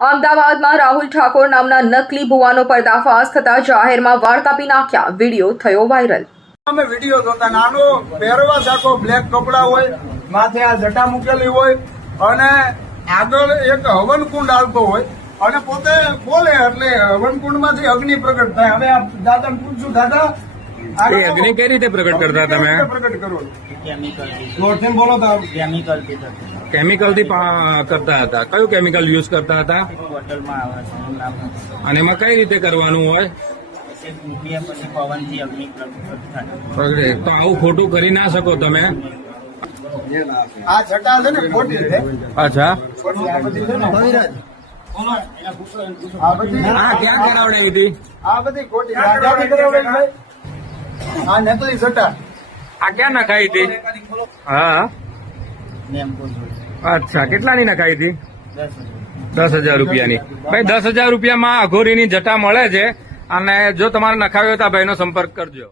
અમદાવાદમાં રાહુલ ઠાકોર નામના નકલી ભુવાનો પર્દાફાશ થતા જાહેરમાં વાળ કાપી નાખ્યા. વિડીયો થયો વાયરલ. અમે વિડીયો જોતા, નાનો પહેરવાશ આખો બ્લેક કપડા હોય, માથે આ જટા મૂકેલી હોય અને આગળ એક હવનકુંડ આવતો હોય અને પોતે બોલે એટલે હવનકુંડ માંથી અગ્નિ પ્રગટ થાય. હવે આ દાદાને પૂછશું, દાદા એ અગ્નિ કઈ રીતે પ્રગટ કરતા તમે? પ્રગટ કરો કેમિકલ બોલો તો કેમિકલ થી કરતા હતા. કયું કેમિકલ યુઝ કરતા હતા બોટલમાં આવે છે એનું નામ નથી. અને એમાં કઈ રીતે કરવાનું હોય? મૂકીએ પછી પવનથી અગ્નિ પ્રગટ થાય. પ્રગટે. તો આવું ખોટું કરી ના શકો તમે. આ જટા છે ને ખોટી છે. અચ્છા, ખોટી આ બધી છે ને આ બધી હા, ક્યાં કરાવડાવી હતી? આ બધી ખોટી રાજાની કરાવેલી ભાઈ. આ નકલી જટા આ ક્યાં નખાઈ હતી? હા, નેમકો જોડે અચ્છા. કેટલાની નખાઈ હતી? 10,000. 10,000 રૂપિયાની. ભાઈ 10,000 રૂપિયામાં અઘોરીની જટા મળે છે. અને જો તમારે નખાવી હોય તો આ ભાઈનો સંપર્ક કરજો.